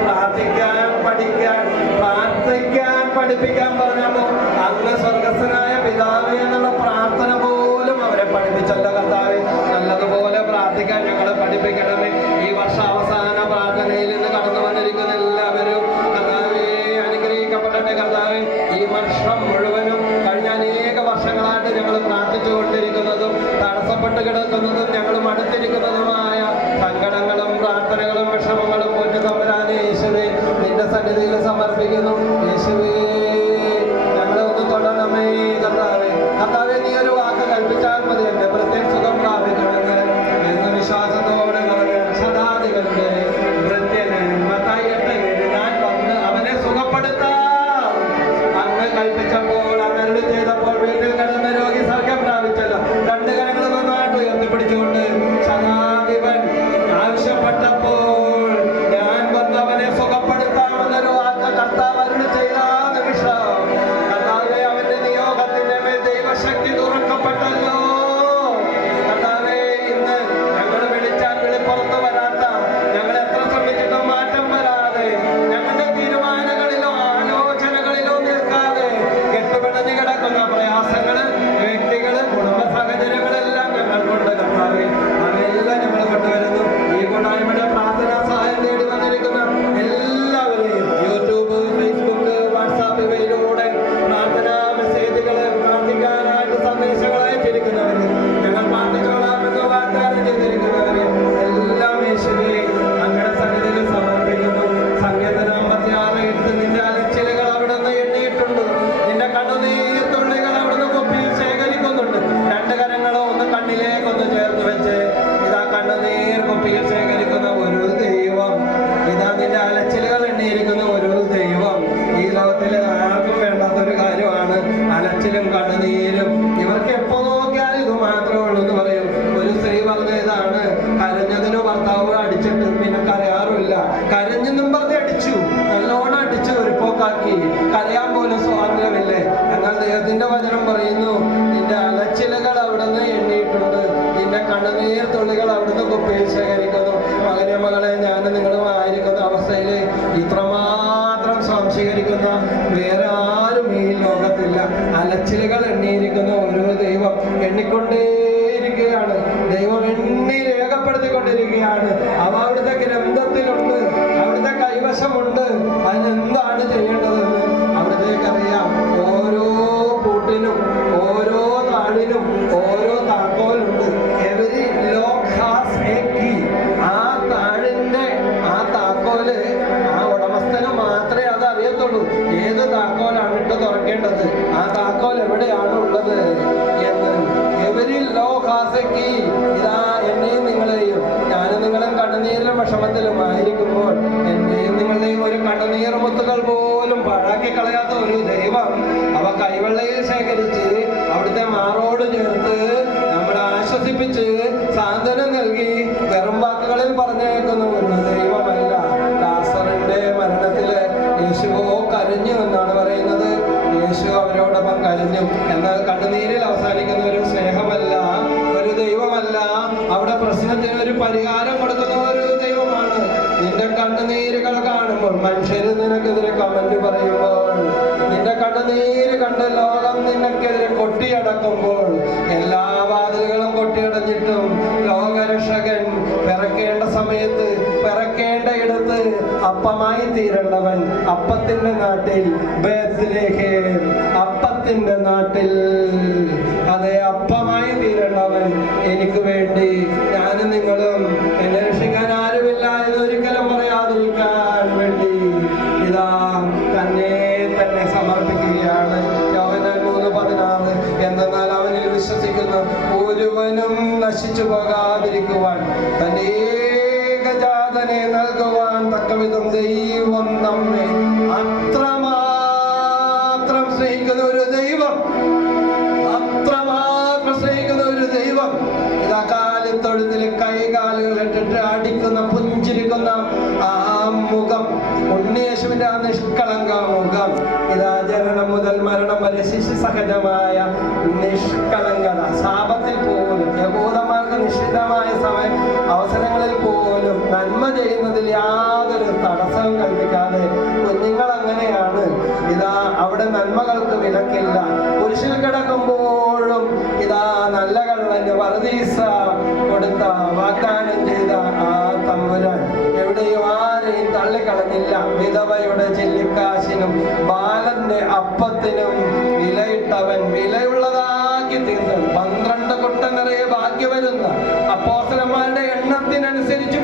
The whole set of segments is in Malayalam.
പ്രാർത്ഥിക്കാൻ പഠിക്കാൻ പ്രാർത്ഥിക്കാൻ പഠിപ്പിക്കാൻ പറഞ്ഞപ്പോ അങ്ങ് സ്വർഗസ്ഥനായ പിതാവേ എന്നുള്ള പ്രാർത്ഥന പോലും അവരെ പഠിപ്പിച്ചല്ല നല്ലതുപോലെ പ്രാർത്ഥിക്കാൻ ഞങ്ങളെ പഠിപ്പിക്കണമേ. ഈ വർഷ അവസാന പ്രാർത്ഥനയിൽ നിന്ന് വന്നിരിക്കുന്ന എല്ലാവരും കർത്താവേ അനുഗ്രഹിക്കപ്പെടട്ടെ ഈ വർഷം മുഴുവനും കഴിഞ്ഞ അനേക വർഷങ്ങളായിട്ട് ഞങ്ങൾ പ്രാർത്ഥിച്ചുകൊണ്ടിരിക്കുന്നതും തടസ്സപ്പെട്ട് കിടക്കുന്നതും ഞങ്ങൾ മടുത്തിരിക്കുന്നതുമായ സങ്കടങ്ങളും പ്രാർത്ഥനകളും വിഷമങ്ങളും പൊന്നു യേശുവെ. നിന്റെ സന്നിധിയിൽ സമർപ്പിക്കുന്നു. യേശുവേ. കരഞ്ഞതിന് ഭർത്താവ് അടിച്ചിട്ട് പിന്നെ കരയാറുമില്ല. കരഞ്ഞെന്നും പറഞ്ഞ് അടിച്ചു. നല്ലോണം അടിച്ചു പോക്കാക്കി കരയാൻ പോലും സ്വാതന്ത്ര്യമില്ലേ? എന്നാൽ ദൈവത്തിന്റെ വചനം പറയുന്നു നിന്റെ അലച്ചിലുകൾ അവിടുന്ന് എണ്ണിയിട്ടുണ്ട്. നിന്റെ കണ്ണുനീർ തുള്ളികൾ അവിടുന്ന് കുപ്പിയിൽ ശേഖരിക്കുന്നു. മകനെ മകളെ ഞാൻ നിങ്ങളും ആയിരിക്കുന്ന അവസ്ഥയിൽ ഇത്രമാത്രം സംശീകരിക്കുന്ന വേറെ ആരും ഈ ലോകത്തില്ല. അലച്ചിലുകൾ എണ്ണിയിരിക്കുന്ന ഓരോ ദൈവം എണ്ണിക്കൊണ്ടേയിരിക്കുകയാണ്. ദൈവം എണ്ണി രേഖപ്പെടുത്തിക്കൊണ്ടിരിക്കുകയാണ് അവ അവിടുത്തെ ഗ്രന്ഥത്തിലുണ്ട്. അവിടുത്തെ കൈവശമുണ്ട്. അതിനെന്താണ് ചെയ്യേണ്ടതെന്ന് ആയിരിക്കുമ്പോൾ എന്റെയും നിങ്ങളുടെയും ഒരു കണ്ണുനീർ മുത്തുകൾ പോലും പാഴാക്കി കളയാത്ത ഒരു ദൈവം അവ കൈവെള്ളയിൽ ശേഖരിച്ച് അവിടുത്തെ മാറോട് ചേർത്ത് നമ്മളെ ആശ്വസിപ്പിച്ച് സാന്ത്വനം നൽകി വെറും വാക്കുകളിൽ പറഞ്ഞേക്കുന്ന ഒരു ദൈവമല്ല. ലാസറിന്റെ മരണത്തിൽ യേശുവോ കരഞ്ഞു എന്നാണ് പറയുന്നത്. യേശു അവരോടൊപ്പം കരഞ്ഞു. എന്നാൽ കണ്ണുനീരിൽ അവസാനിക്കുന്ന ഒരു കൊട്ടിയടക്കുമ്പോൾ എല്ലാ വാതിലുകളും കൊട്ടിയടഞ്ഞിട്ടും ലോകരക്ഷകൻ പിറക്കേണ്ട സമയത്ത് പിറക്കേണ്ട ഇടത്ത് അപ്പമായി തീരേണ്ടവൻ അപ്പത്തിന്റെ നാട്ടിൽ അപ്പത്തിന്റെ നാട്ടിൽ. അതെ അപ്പമായി തീരേണ്ടവൻ എനിക്ക് വേണ്ടി ഞാനും നിങ്ങളും നശിച്ചു പോകാതിരിക്കുവാൻ തന്റെ ഏകജാതനെ നൽകുവാൻ തക്കവിധം ദൈവം ജനനം മുതൽ മരണം വരെ ശിശു സഹജമായ നിഷ്കളങ്കത. ശാപത്തിൽ പോലും യഹൂദന്മാർക്ക് നിശ്ചിതമായ സമയം അവസരങ്ങളിൽ പോലും നന്മ ചെയ്യുന്നതിൽ യാതൊരു തടസ്സവും കൽപ്പിക്കാതെ കുഞ്ഞുങ്ങൾ അങ്ങനെയാണ് ഇതാ അവിടെ നന്മകൾക്ക് വിലക്കില്ല. കുരിശിൽ കിടക്കുമ്പോഴും ഇതാ നല്ല കള്ളന് വറുദീസ കൊടുത്ത വാഗ്ദാനം തള്ളിക്കളഞ്ഞില്ല വിധവയുടെ ചില്ലിക്കാശിനും ബാലന്റെ അപ്പത്തിനും വിലയിട്ടവൻ വിലയുള്ളതാക്കി തീർന്നു പന്ത്രണ്ട് കുട്ട നിറയെ ഭാഗ്യ വരുന്ന അപ്പോസലന്മാരുടെ എണ്ണത്തിനനുസരിച്ച്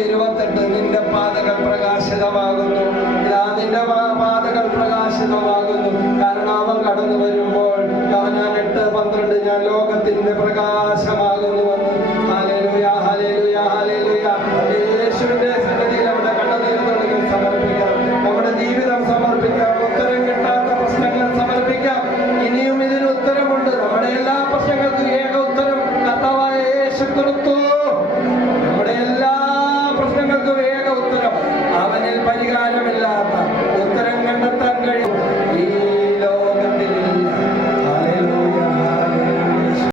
ഇരുപത്തെട്ട് നിന്റെ പാതകൾ പ്രകാശിതമാകുന്നു. ഇതാ നിന്റെ പാതകൾ പ്രകാശിതമാകുന്നു. കാരണം അവൻ കടന്നു വരുമ്പോൾ ഞാൻ എട്ട് പന്ത്രണ്ട് ഞാൻ ലോകത്തിന്റെ പ്രകാശമാകുന്നുവെന്ന്